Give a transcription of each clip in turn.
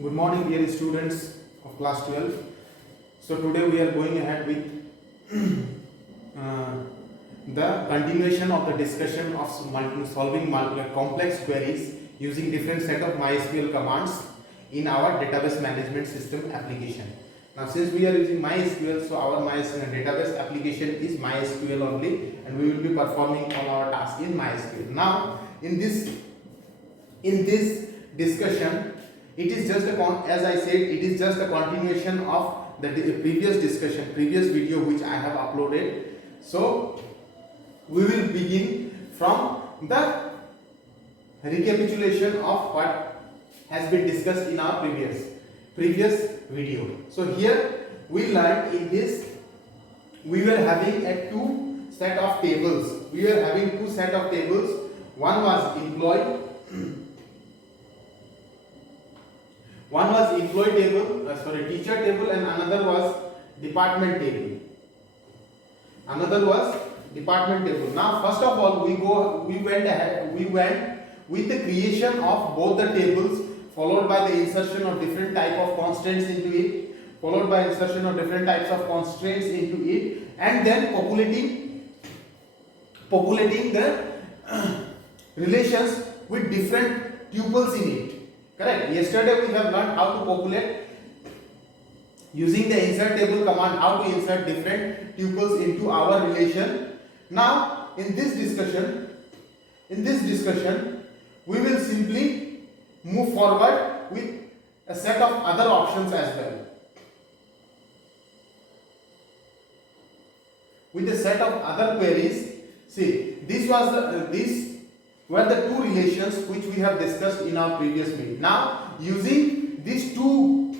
Good morning, dear students of class 12. So today we are going ahead with uh, the continuation of the discussion of solving complex queries using different set of MySQL commands in our database management system application. Now, since we are using MySQL, so our database application is MySQL only, and we will be performing all our tasks in MySQL. Now, in this discussion, it is just as I said, it is just a continuation of the previous video which I have uploaded. So we will begin from the recapitulation of what has been discussed in our previous video. So here we learned in this we were having two set of tables. One was employee. One was employee table, teacher table, and another was department table. Now, first of all, we went with the creation of both the tables, followed by the insertion of different type of constraints into it, and then populating the relations with different tuples in it. Correct. Yesterday we have learned how to populate using the insert table command, how to insert different tuples into our relation. Now in this discussion we will simply move forward with a set of other options as well. With a set of other queries. See, these were the two relations which we have discussed in our previous meeting. Now, using these two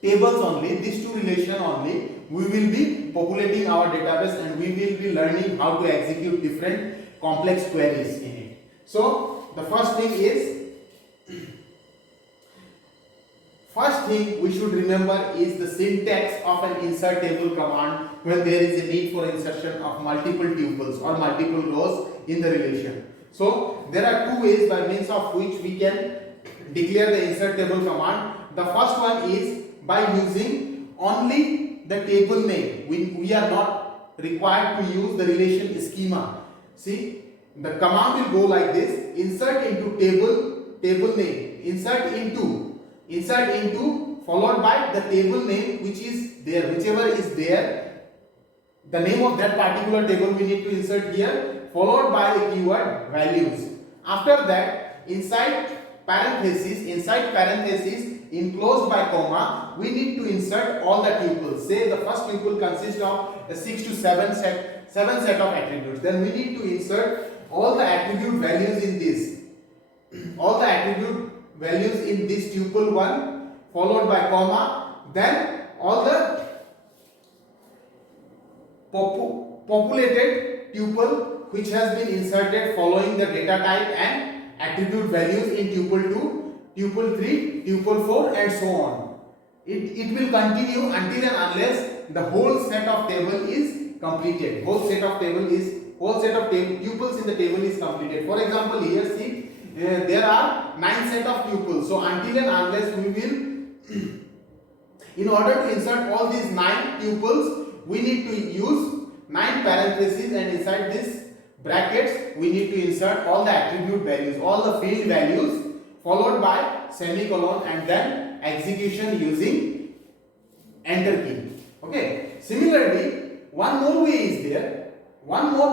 tables only, these two relations only, we will be populating our database and we will be learning how to execute different complex queries in it. So, the first thing we should remember is the syntax of an insert table command when there is a need for insertion of multiple tuples or multiple rows in the relation. So there are two ways by means of which we can declare the insert table command. The first one is by using only the table name. We are not required to use the relation schema. See, the command will go like this: insert into table name, insert into followed by the table name which is there, whichever is there. The name of that particular table we need to insert here, followed by the keyword values. After that, inside parenthesis enclosed by comma, we need to insert all the tuples. Say the first tuple consists of a 6 to 7 set of attributes. Then we need to insert all the attribute values in this. All the attribute values in this tuple 1, followed by comma, then all the populated tuple which has been inserted following the data type and attribute values in tuple 2, tuple 3, tuple 4, and so on. It will continue until and unless the whole set of table is completed. Whole set of tuples in the table is completed. For example, here see there are 9 set of tuples. So until and unless we will in order to insert all these 9 tuples, we need to use 9 parentheses, and inside this brackets we need to insert all the attribute values, all the field values, followed by semicolon, and then execution using enter key. Okay. Similarly, one more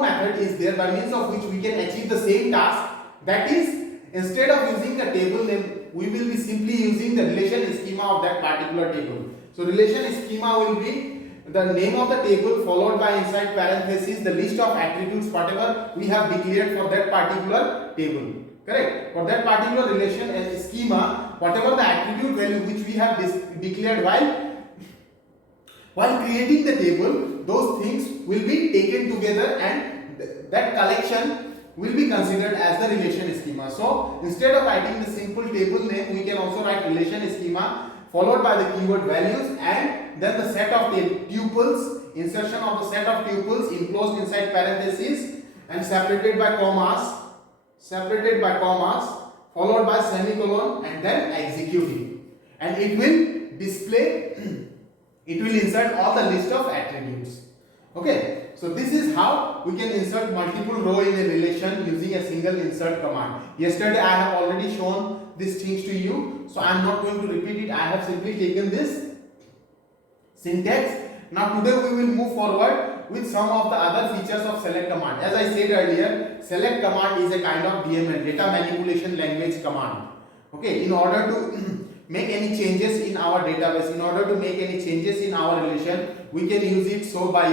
method is there by means of which we can achieve the same task. That is, instead of using the table name, we will be simply using the relation schema of that particular table. So relation schema will be the name of the table followed by inside parentheses the list of attributes whatever we have declared for that particular table. Correct? For that particular relation schema, whatever the attribute value which we have declared while creating the table, those things will be taken together and that collection will be considered as the relation schema. So instead of writing the simple table name, we can also write relation schema followed by the keyword values and then the set of tuples, insertion of the set of tuples enclosed inside parentheses and separated by commas, followed by semicolon and then execute it, and it will display it will insert all the list of attributes. Okay, so this is how we can insert multiple row in a relation using a single insert command. Yesterday I have already shown these things to you, so I am not going to repeat it. I have simply taken this syntax. Now today we will move forward with some of the other features of select command. As I said earlier, select command is a kind of DML, data manipulation language command. Okay, in order to make any changes in our database, in order to make any changes in our relation, we can use it so by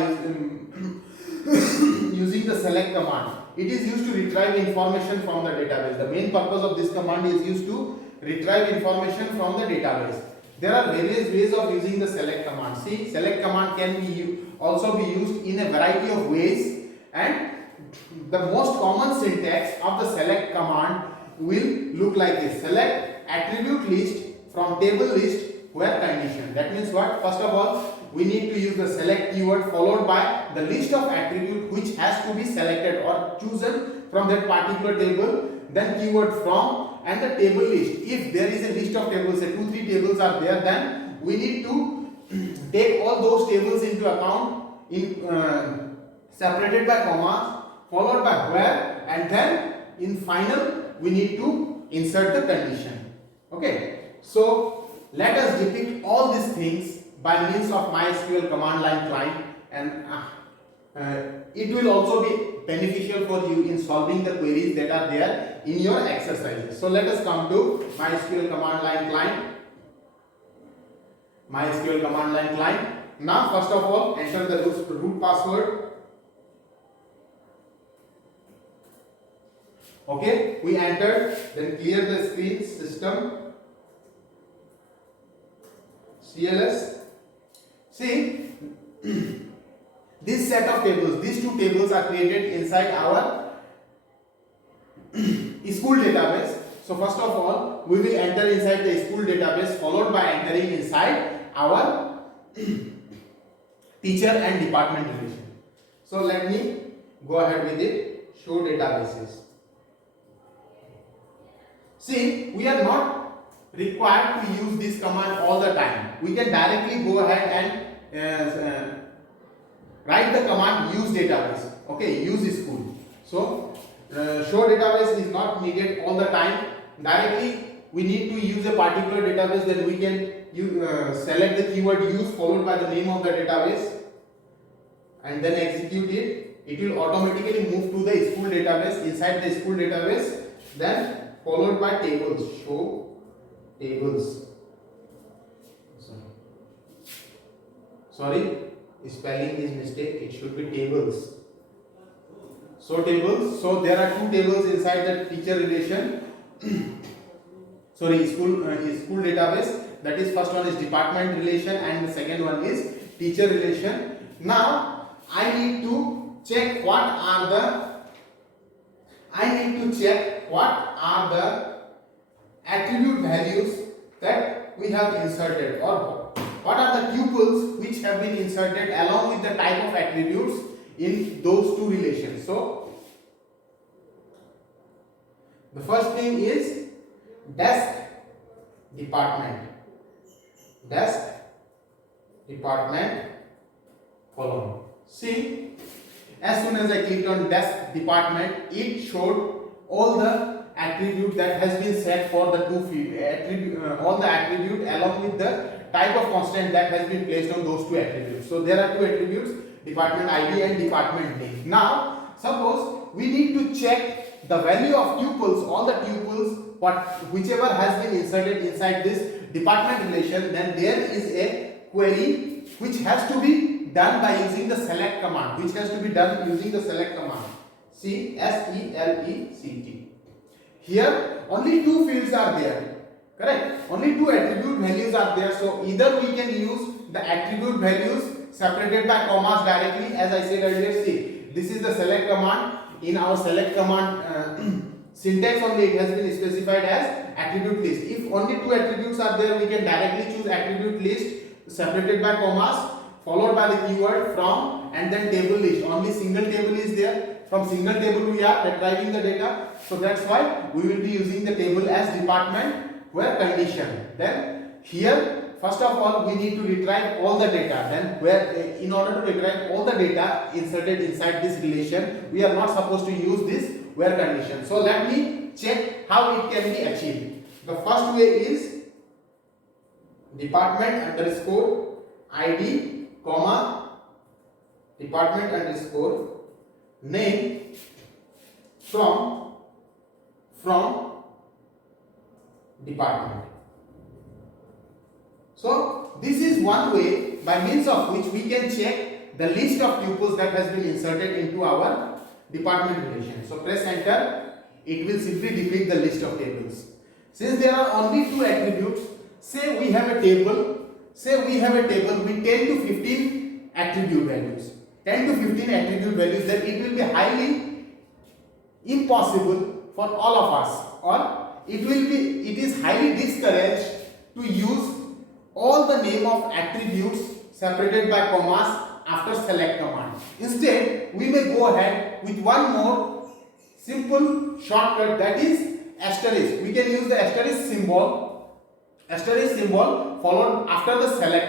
using the select command. It is used to retrieve information from the database. The main purpose of this command is used to retrieve information from the database. There are various ways of using the select command. See, select command can be also be used in a variety of ways, and the most common syntax of the select command will look like this: select attribute list from table list where condition. That means what? First of all, we need to use the select keyword followed by the list of attribute which has to be selected or chosen from that particular table, then keyword from and the table list. If there is a list of tables, say 2-3 tables are there, then we need to take all those tables into account in separated by commas, followed by where, and then in final we need to insert the condition. Okay, so let us depict all these things by means of MySQL command line client, and it will also be beneficial for you in solving the queries that are there in your exercises. So let us come to MySQL command line client. MySQL command line client. Now first of all, enter the root password. Okay, we entered, then clear the screen, system, CLS. See, this set of tables, these two tables are created inside our school database. So first of all, we will enter inside the school database, followed by entering inside our teacher and department relation. So let me go ahead with it. Show databases. See, we are not required to use this command all the time. We can directly go ahead and write the command use database. Okay, use school. So show database is not needed all the time. Directly we need to use a particular database, then we can select the keyword use followed by the name of the database and then execute it. It will automatically move to the school database. Inside the school database, then followed by tables. Show tables. Sorry, spelling is mistake. It should be tables. So tables. So there are two tables inside the teacher relation. Sorry, school database. That is, first one is department relation and the second one is teacher relation. Now I need to check what are the attribute values that we have inserted, or what are the tuples which have been inserted along with the type of attributes in those two relations. So the first thing is desk department column. See, as soon as I clicked on desk department, it showed all the attribute that has been set for the two field all the attribute along with the type of constant that has been placed on those two attributes. So there are two attributes, department ID and department name. Now suppose we need to check the value of tuples, all the tuples, whichever has been inserted inside this department relation, then there is a query which has to be done by using the select command, C S E L E C T. Here only two fields are there, correct? Only two attribute values are there. So either we can use the attribute values separated by commas directly, as I said earlier. See, this is the select command. In our select command syntax only, it has been specified as attribute list. If only two attributes are there, we can directly choose attribute list separated by commas, followed by the keyword from, and then table list. Only single table is there. From single table we are retrieving the data. So that's why we will be using the table as department where condition. Then here, first of all, we need to retrieve all the data. Then where, in order to retrieve all the data inserted inside this relation, we are not supposed to use this where condition. So let me check how it can be achieved. The first way is department underscore ID comma department underscore name from department. So this is one way by means of which we can check the list of tuples that has been inserted into our department relation. So press enter, it will simply depict the list of tables. Since there are only two attributes, say we have a table with 10 to 15 attribute values. 10 to 15 attribute values, then it will be highly impossible for all of us, or it is highly discouraged to use all the name of attributes separated by commas after select command. Instead, we may go ahead with one more simple shortcut, that is asterisk. We can use the asterisk symbol followed after the select.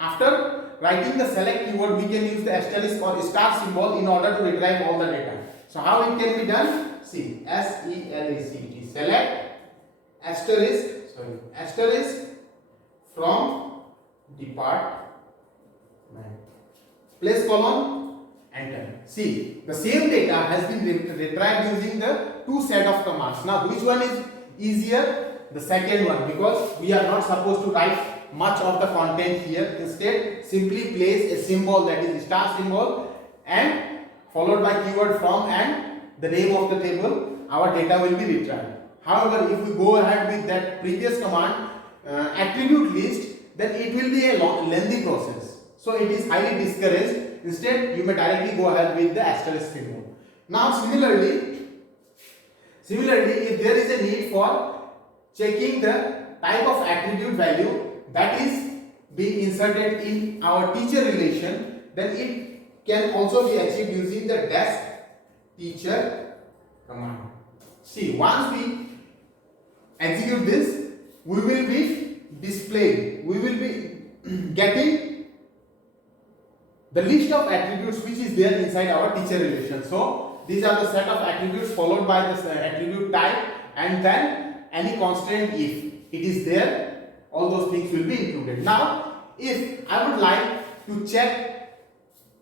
After writing the select keyword, we can use the asterisk or star symbol in order to retrieve all the data. So how it can be done? See, SELECT, select asterisk from department. Place colon, enter. See, the same data has been retrieved using the two set of commands. Now, which one is easier? The second one, because we are not supposed to write much of the content here. Instead, simply place a symbol, that is star symbol, and followed by keyword from and the name of the table. Our data will be retrieved. However, if we go ahead with that previous command, attribute list, then it will be a lengthy process. So it is highly discouraged. Instead, you may directly go ahead with the asterisk symbol. Now, similarly, if there is a need for checking the type of attribute value that is being inserted in our teacher relation, then it can also be achieved using the desk teacher command. See, once we execute this, we will be getting the list of attributes which is there inside our teacher relation. So these are the set of attributes followed by the attribute type, and then any constant if it is there, all those things will be included. Now, if I would like to check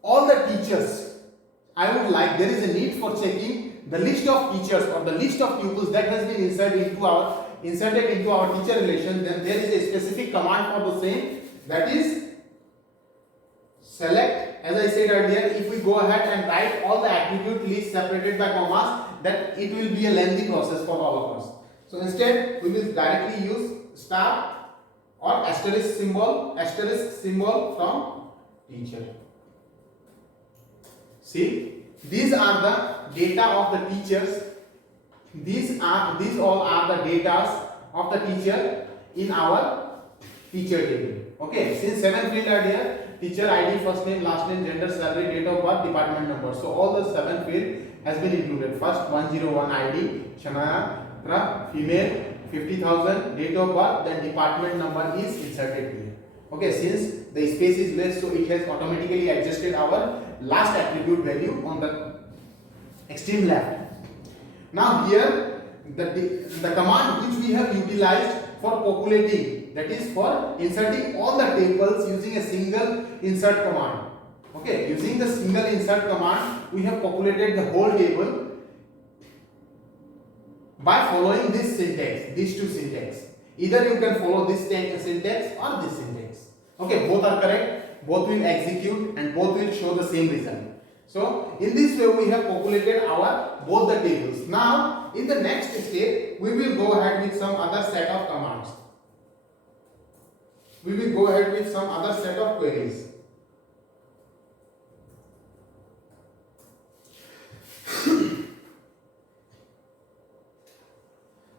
all the teachers, there is a need for checking the list of teachers or the list of pupils that has been inserted into our teacher relation, then there is a specific command for the same, that is select. As I said earlier, if we go ahead and write all the attribute lists separated by commas, then it will be a lengthy process for all of us. So instead, we will directly use star or asterisk symbol from teacher. See, these are the data of the teachers. These all are the data of the teacher in our teacher table. Okay, since 7 fields are there: teacher ID, first name, last name, gender, salary, date of birth, department number. So all the 7 fields has been included. First 101 ID, Shania, female, 50,000, date of birth, then department number is inserted here. Okay, since the space is less, so it has automatically adjusted our last attribute value on the extreme left. Now here the command which we have utilized for populating, that is for inserting all the tables using a single insert command. Okay, using the single insert command, we have populated the whole table by following this syntax, these two syntax. Either you can follow this syntax or this syntax. Okay, both are correct, both will execute and both will show the same result. So in this way we have populated both the tables. Now in the next step we will go ahead with some other set of commands. We will go ahead with some other set of queries.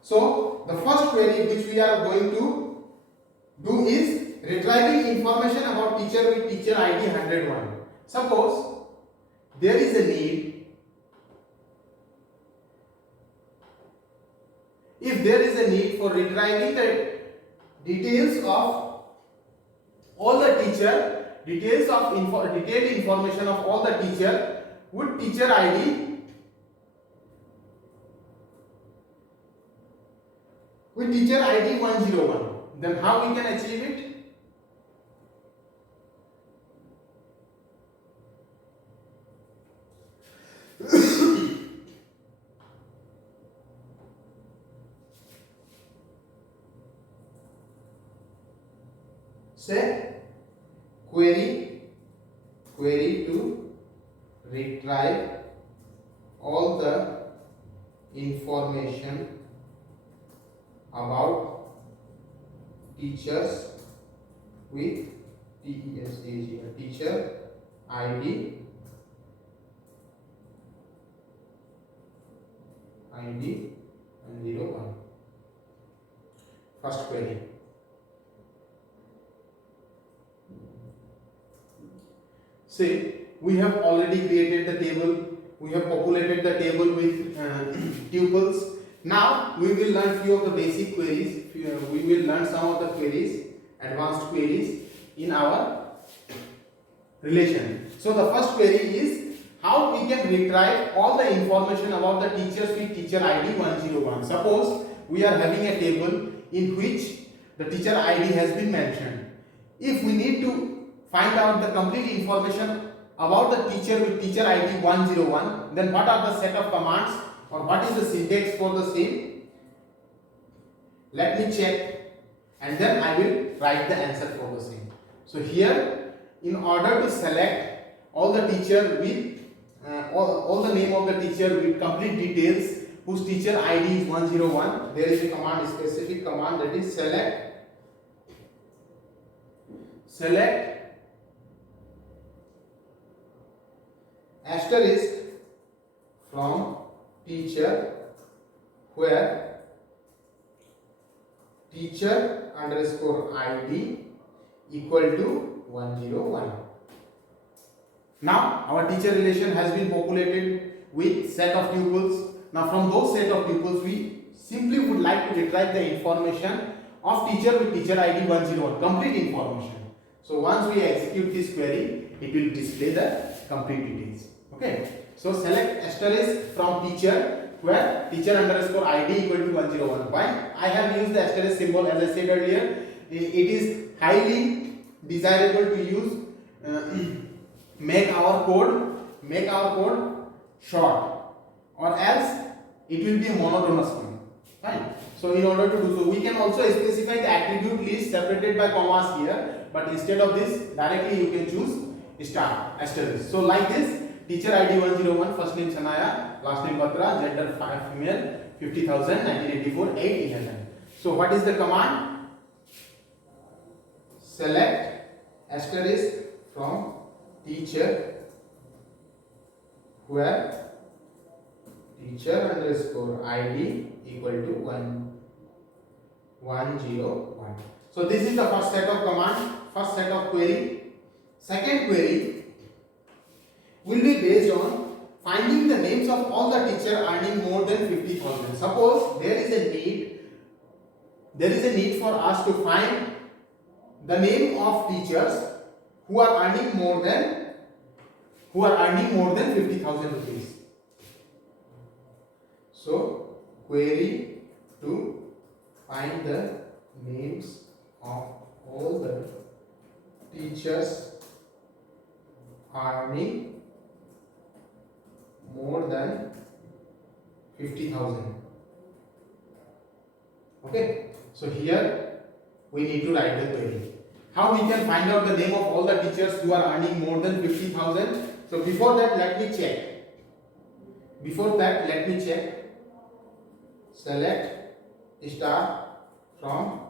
So the first query which we are going to do is retrieving information about teacher with teacher ID 101. Suppose there is a need, if there is a need for retrieving the details of all the teacher, detailed information of all the teacher with teacher ID 101, then how we can achieve it? Say query to retrieve all the information about teachers with teacher ID 101. First query. Say we have already created the table, we have populated the table with tuples. Now we will learn few of the basic queries. We will learn some of the queries, advanced queries in our relation. So the first query is how we can retrieve all the information about the teachers with teacher ID 101. Suppose we are having a table in which the teacher ID has been mentioned. If we need to find out the complete information about the teacher with teacher ID 101, then what are the set of commands or what is the syntax for the same? Let me check and then I will write the answer for the same. So here, in order to select all the teacher with all the name of the teacher with complete details whose teacher ID is 101, there is a command, a specific command, that is select asterisk from teacher where teacher underscore ID equal to 101. Now our teacher relation has been populated with set of tuples. Now from those set of tuples we simply would like to retrieve the information of teacher with teacher ID 101, complete information. So once we execute this query, it will display the complete details. Okay. So select asterisk from teacher where teacher underscore ID equal to 101. Why I have used the asterisk symbol? As I said earlier, it is highly desirable to use make our code short, or else it will be a monotonous one. Fine. So in order to do so, we can also specify the attribute list separated by commas here, but instead of this, directly you can choose star asterisk. So like this, teacher ID 101, first name Sanaya, last name Batra, gender female, 50,000, 1984, 811. So what is the command? Select asterisk from teacher where teacher underscore ID equal to 101. So this is the first set of command, first set of query. Second query will be based on finding the names of all the teachers earning more than 50,000. Suppose there is a need for us to find the name of teachers who are earning more than 50,000 rupees. So query to find the names of all the teachers earning more than 50,000. Okay, so here we need to write the query. How we can find out the name of all the teachers who are earning more than 50,000? So before that, let me check. Select star from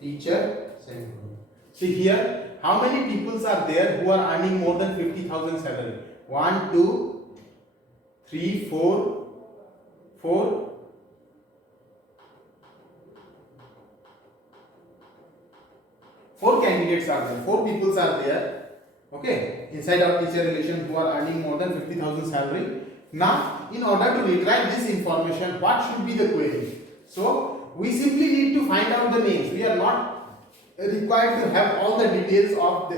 teacher semicolon. See here, how many people are there who are earning more than 50,000 salary? 1, 2, 3, 4. four candidates are there, four peoples are there, okay, inside our teacher relation who are earning more than 50,000 salary. Now, in order to retrieve this information, what should be the query? So, we simply need to find out the names. We are not required to have all the details of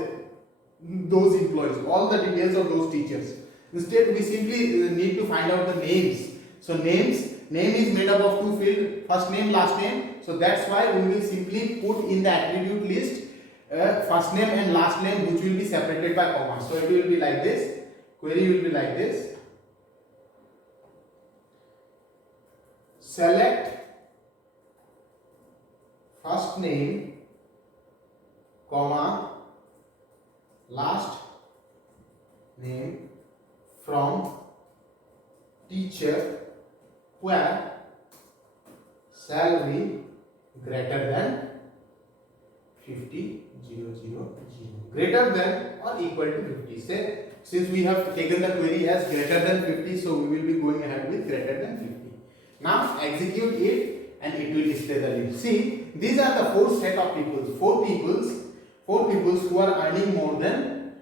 those employees, all the details of those teachers. Instead, we simply need to find out the names. So, name is made up of two fields, first name, last name. So, that's why we will simply put in the attribute list first name and last name, which will be separated by comma. So, it will be like this. Query will be like this. Select first name, comma, last name from teacher where salary greater than 50,000, greater than or equal to 50. Say, since we have taken the query as greater than 50, so we will be going ahead with greater than 50. Now execute it and it will display the list. See, these are the four set of peoples. Four peoples who are earning more than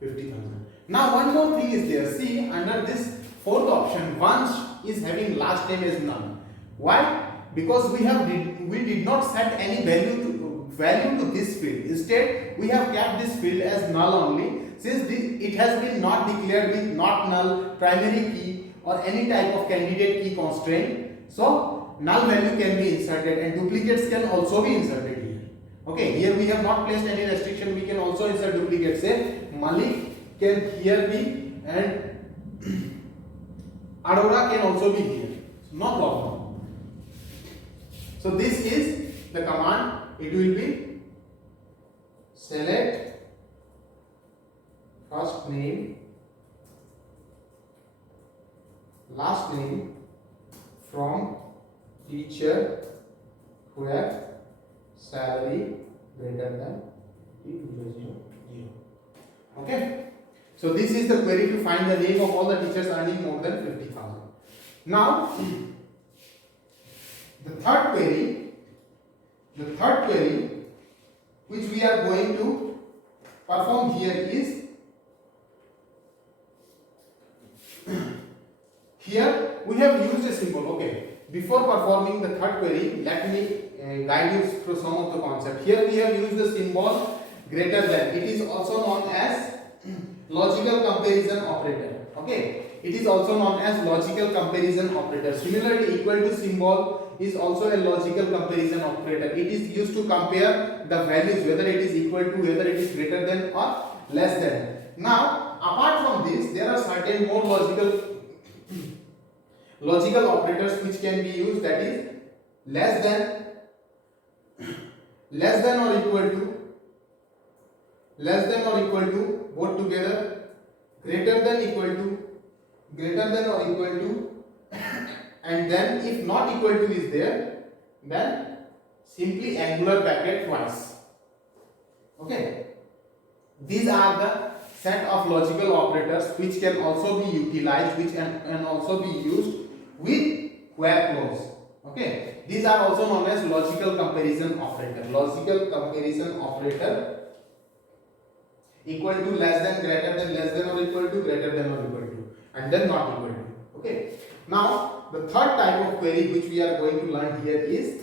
50,000. Now one more thing is there. See, under this fourth option, one is having last name as none. Why? Because we did not set any value to this field. Instead, we have kept this field as null only. Since it has been not declared with not null, primary key, or any type of candidate key constraint, so null value can be inserted and duplicates can also be inserted here. Okay, here we have not placed any restriction. We can also insert duplicates. Say Malik can here be and Arora can also be here. No problem. So this is the command. It will be select first name, last name from teacher where salary greater than 0. Okay. So this is the query to find the name of all the teachers earning more than 50,000. Now the third query which we are going to perform here is here we have used a symbol. Okay, before performing the third query, let me guide you through some of the concept. Here we have used the symbol greater than. It is also known as logical comparison operator. Okay, it is also known as logical comparison operator. Similarly, equal to symbol is also a logical comparison operator. It is used to compare the values, whether it is equal to, whether it is greater than or less than. Now, apart from this, there are certain more logical operators which can be used, that is less than or equal to, both together, greater than or equal to, and then if not equal to is there, then simply angular bracket twice. Okay, these are the set of logical operators which can also be utilized, which can also be used with where clause. Okay, these are also known as logical comparison operator. Logical comparison operator equal to, less than, greater than, less than or equal to, greater than or equal to, and then not equal to. Okay, now the third type of query which we are going to learn here is,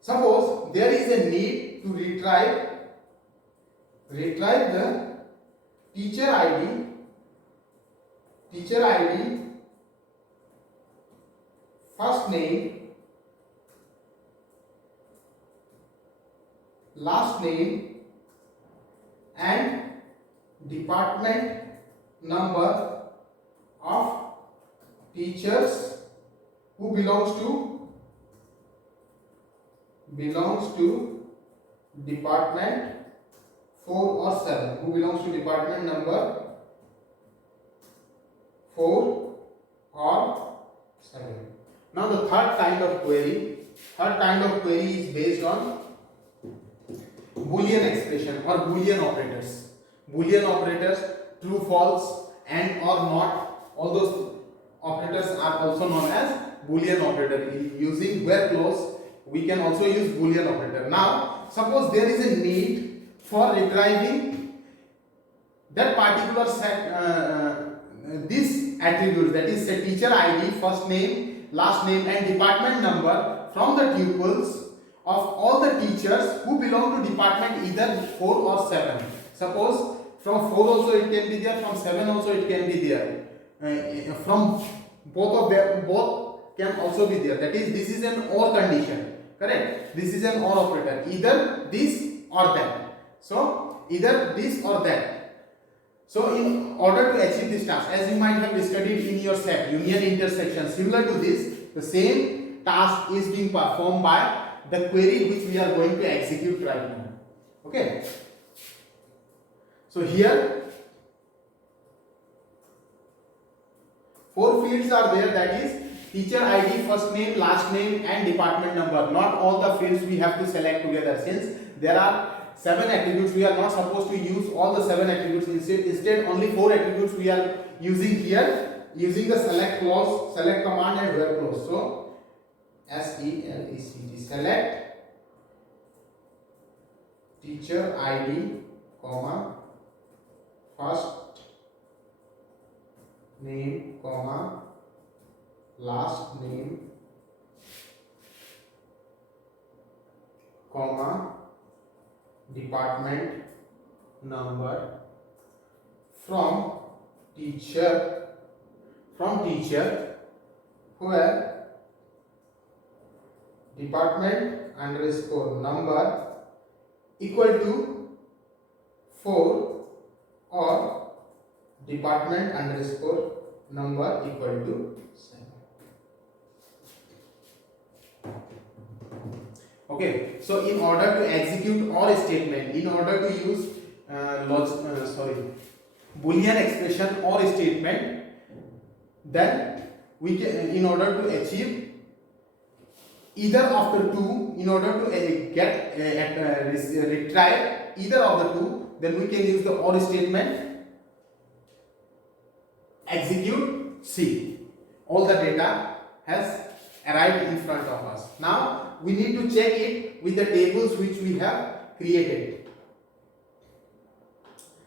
suppose there is a need to retrieve the teacher ID, first name, last name and department number of teachers who belongs to department 4 or 7, who belongs to department number 4 or 7. Now the third kind of query is based on Boolean expression or Boolean operators. Boolean operators, true, false, and or not, all those operators are also known as Boolean operator. Using where clause, we can also use Boolean operator. Now suppose there is a need for retrieving that particular set, this attribute, that is say teacher ID, first name, last name and department number from the tuples of all the teachers who belong to department either 4 or 7. Suppose from 4 also it can be there, from 7 also it can be there, from both of them, both can also be there. That is, this is an OR condition, correct? This is an OR operator, either this or that. So either this or that. So in order to achieve this task, as you might have studied in your set union intersection, similar to this, the same task is being performed by the query which we are going to execute right now. Okay. So here 4 fields are there, that is teacher ID, first name, last name and department number. Not all the fields we have to select together, since there are 7 attributes. We are not supposed to use all the 7 attributes. Instead only 4 attributes we are using here, using the select clause, select command and where clause. So SELECT, select teacher ID, comma, first name, comma, last name, comma, department number from teacher, where department underscore number equal to 4 or department underscore number equal to 7. Okay, so in order to execute OR statement, in order to use Boolean expression OR statement, then we can, in order to achieve either of the two, in order to retrieve either of the two, then we can use the OR statement, execute C. All the data has arrived in front of us. Now we need to check it with the tables which we have created.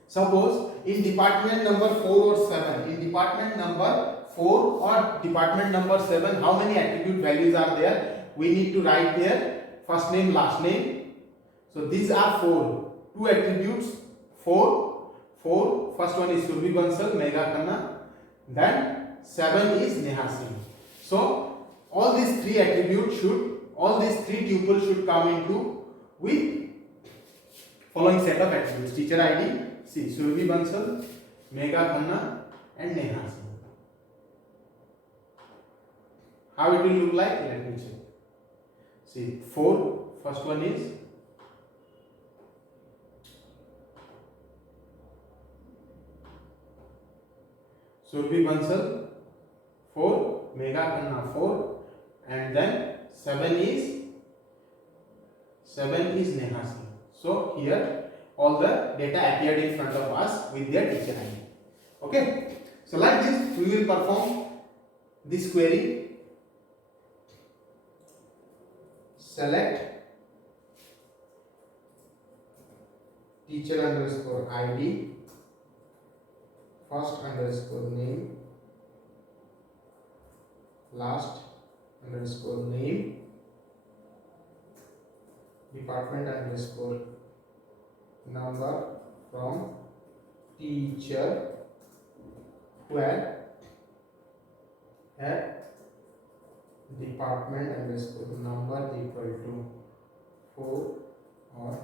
Suppose in department number 4 or 7, in department number 4 or department number 7, how many attribute values are there? We need to write there first name, last name. So these are 4, 2 attributes, 4, first one is Surabhi Bansal, Megha Khanna, then 7 is Neha Singh. So all these 3 attributes should, all these 3 tuples should come into with following set of attributes: teacher ID, see Surabhi Bansal, Megha Khanna and Neha Singh. How it will look like? Let me check. See 4, first one is Surabhi Bansal, 4, Megha Khanna 4, and then 7 is Neha Singh. So here all the data appeared in front of us with their teacher ID. Okay. So like this we will perform this query. Select teacher underscore ID, first underscore name, last underscore name, department underscore number from teacher, where at department underscore number equal to 4 or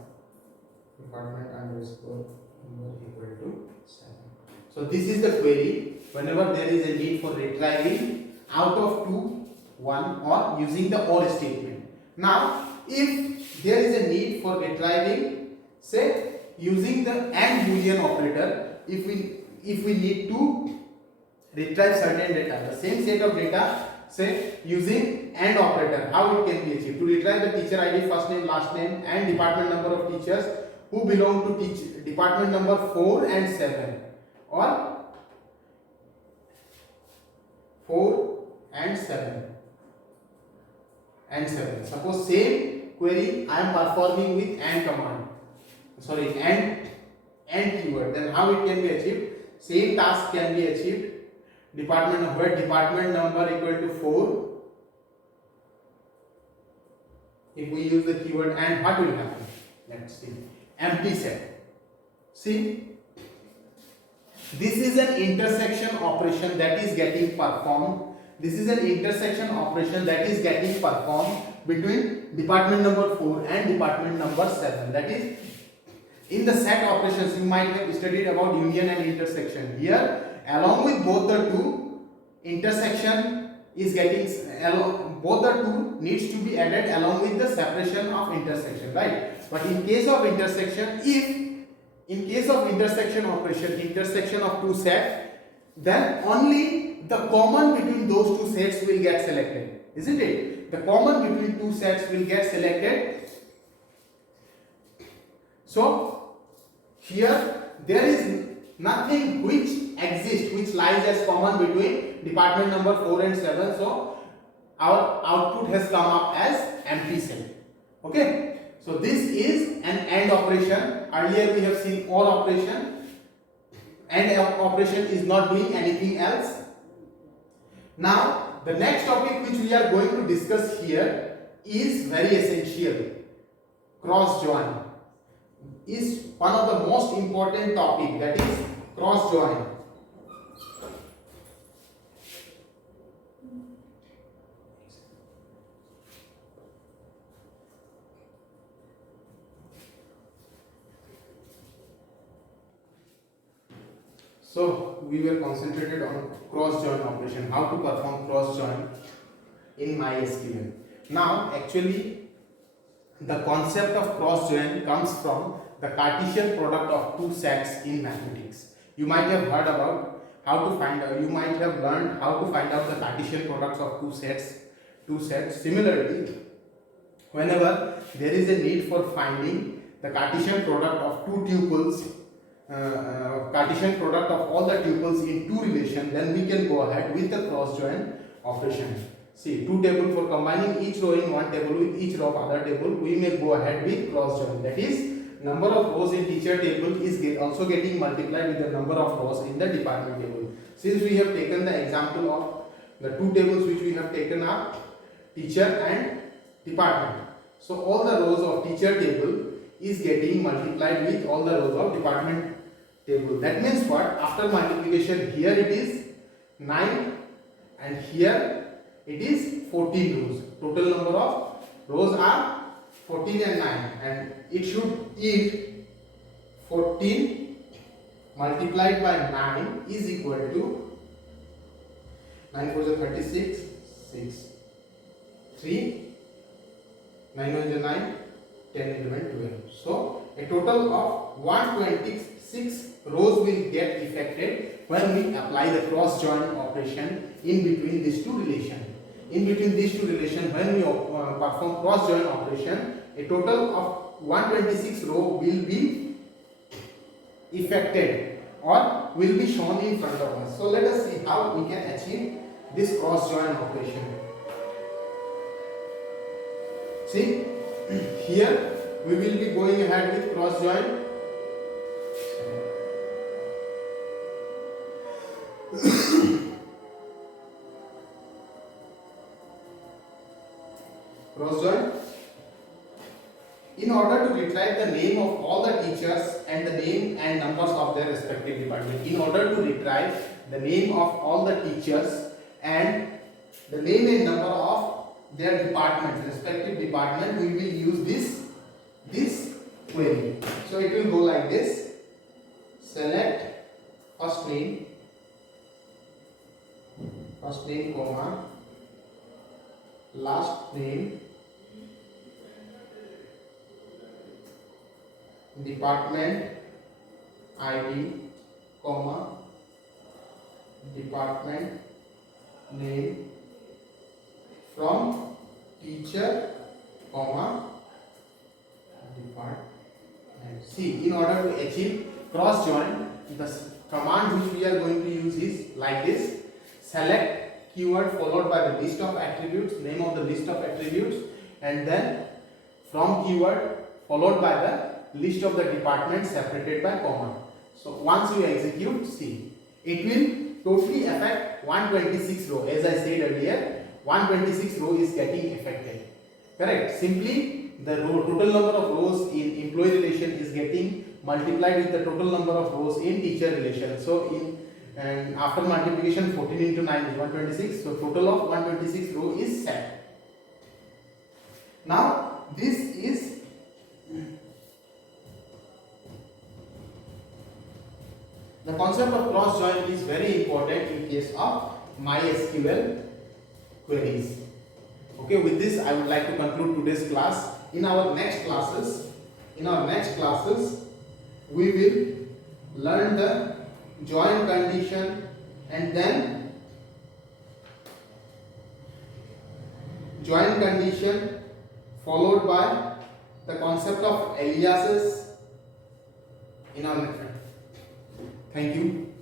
department underscore number equal to 7. So this is the query. Whenever there is a need for retrieving out of 2, 1 or using the OR statement. Now if there is a need for retrieving, say using the AND Boolean operator, if we need to retrieve certain data, the same set of data, say using AND operator, how it can be achieved? To retrieve the teacher ID, first name, last name and department number of teachers who belong to department number 4 and 7, or 4 and 7, and 7. Suppose same query I am performing with AND command, sorry, AND keyword, then how it can be achieved? Same task can be achieved. Department number equal to 4. If we use the keyword AND, what will happen? Let's see. Empty set. See, this is an intersection operation that is getting performed. This is an intersection operation that is getting performed between department number 4 and department number 7. That is, in the set operations you might have studied about union and intersection. Here, along with both the two, intersection is getting both the two needs to be added along with the separation of intersection, right? But in case of intersection, in case of intersection operation, intersection of two sets, then only the common between those two sets will get selected, isn't it? The common between two sets will get selected. So here there is nothing which exists, which lies as common between department number 4 and 7. So our output has come up as empty cell. Okay, so this is an AND operation. Earlier we have seen OR operation. AND operation is not doing anything else. Now the next topic which we are going to discuss here is very essential. Cross join is one of the most important topic, that is cross join. So we were concentrated on cross join operation, how to perform cross join in MySQL. Now actually the concept of cross join comes from the Cartesian product of two sets in mathematics. You might have heard about how to find out, you might have learned how to find out the Cartesian products of two sets. Similarly, whenever there is a need for finding the Cartesian product of two tuples, Cartesian product of all the tuples in two relations, then we can go ahead with the cross join operation. See, two tables, for combining each row in one table with each row of other table, we may go ahead with cross join. That is, number of rows in teacher table is also getting multiplied with the number of rows in the department table. Since we have taken the example of the two tables which we have taken are teacher and department, so all the rows of teacher table is getting multiplied with all the rows of department table. That means what? After multiplication, here it is 9 and here it is 14 rows. Total number of rows are 14 and 9, and it should yield 14 multiplied by 9 is equal to 9 4 is 36, 6, 3, 9 1 is 9, 10 11 12. So a total of 126 rows will get affected when we apply the cross join operation in between these two relations. In between these two relations, when we perform cross join operation, a total of 126 row will be affected or will be shown in front of us. So let us see how we can achieve this cross join operation. See, here we will be going ahead with cross join. Cross join. In order to retrieve the name of all the teachers and the name and numbers of their respective department, in order to retrieve the name of all the teachers and the name and number of their departments, respective department, we will use this query. So it will go like this: select first name, comma, last name, department ID, comma, department name, from teacher, comma, department. See, in order to achieve cross join, the command which we are going to use is like this: select keyword followed by the list of attributes, name of the list of attributes, and then from keyword followed by the list of the departments separated by comma. So once you execute, see, it will totally affect 126 row. As I said earlier, 126 row is getting affected. Correct? Simply the total number of rows in employee relation is getting multiplied with the total number of rows in teacher relation. So and after multiplication, 14 into 9 is 126. So total of 126 row is set. Now this is the concept of cross join is very important in case of MySQL queries. Okay, with this I would like to conclude today's class. In our next classes, we will learn the join condition and then join condition followed by the concept of aliases in our method. Thank you.